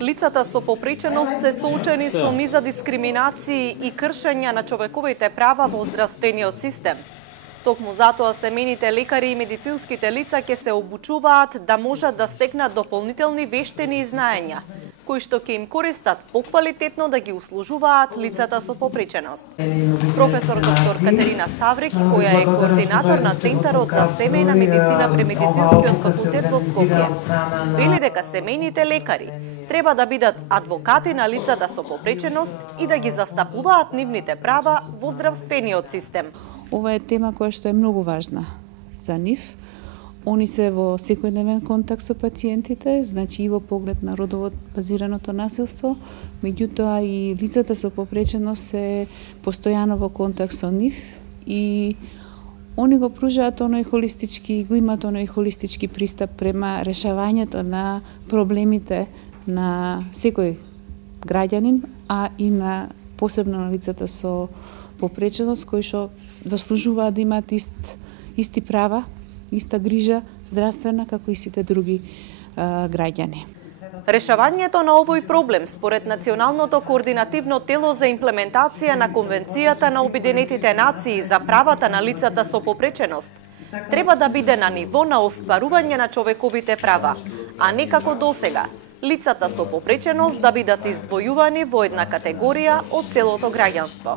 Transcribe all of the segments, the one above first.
Лицата со попреченост се соочени со низа дискриминации и кршења на човековите права во здравствениот систем. Токму затоа семејните лекари и медицинските лица ќе се обучуваат да можат да стекнат дополнителни вештини и знаења, кои што ќе им користат поквалитетно да ги услужуваат лицата со попреченост. Професор доктор Катерина Ставрик, која е координатор на Центарот за семејна медицина при Медицинскиот факултет во Скопје, вели дека семејните лекари треба да бидат адвокати на лицата со попреченост и да ги застапуваат нивните права во здравствениот систем. Ова е тема која што е многу важна за нив. Они се во секојдневен контакт со пациентите, значи и во поглед на родово базираното насилство, меѓутоа и лицата со попреченост се постојано во контакт со нив и они го пружаат оној холистички, го имаат оној холистички пристап према решавањето на проблемите на секој граѓанин, а и на посебно на лицата со попреченост кои што заслужуваат да имаат исти права, иста грижа здравствена како и сите други граѓани. Решавањето на овој проблем според Националното координативно тело за имплементација на Конвенцијата на Обединетите нации за правата на лицата со попреченост треба да биде на ниво на остварување на човековите права, а не како досега лицата со попреченост да бидат издвојувани во една категорија од целото граѓанство.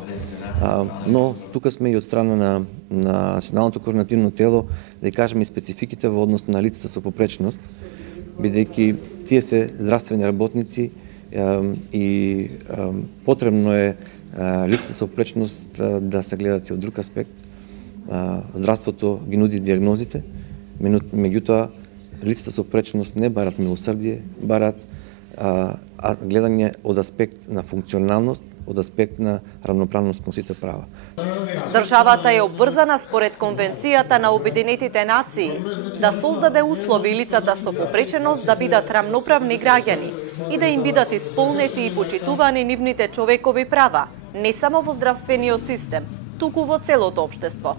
Но тука сме и од страна на Националното координативно тело да кажеме и спецификите во однос на лицата со попреченост, бидејќи тие се здравствени работници и потребно е лицата со попреченост да се гледат и од друг аспект. Здравството ги нуди диагнозите, меѓутоа лицата со попреченост не барат милосрдие, барат гледање од аспект на функционалност, од аспект на рамноправност кон сите права. Државата е обврзана според Конвенцијата на Обединетите нации да создаде услови лицата со попреченост да бидат рамноправни граѓани и да им бидат исполнети и почитувани нивните човекови права, не само во здравствениот систем, туку во целото општество.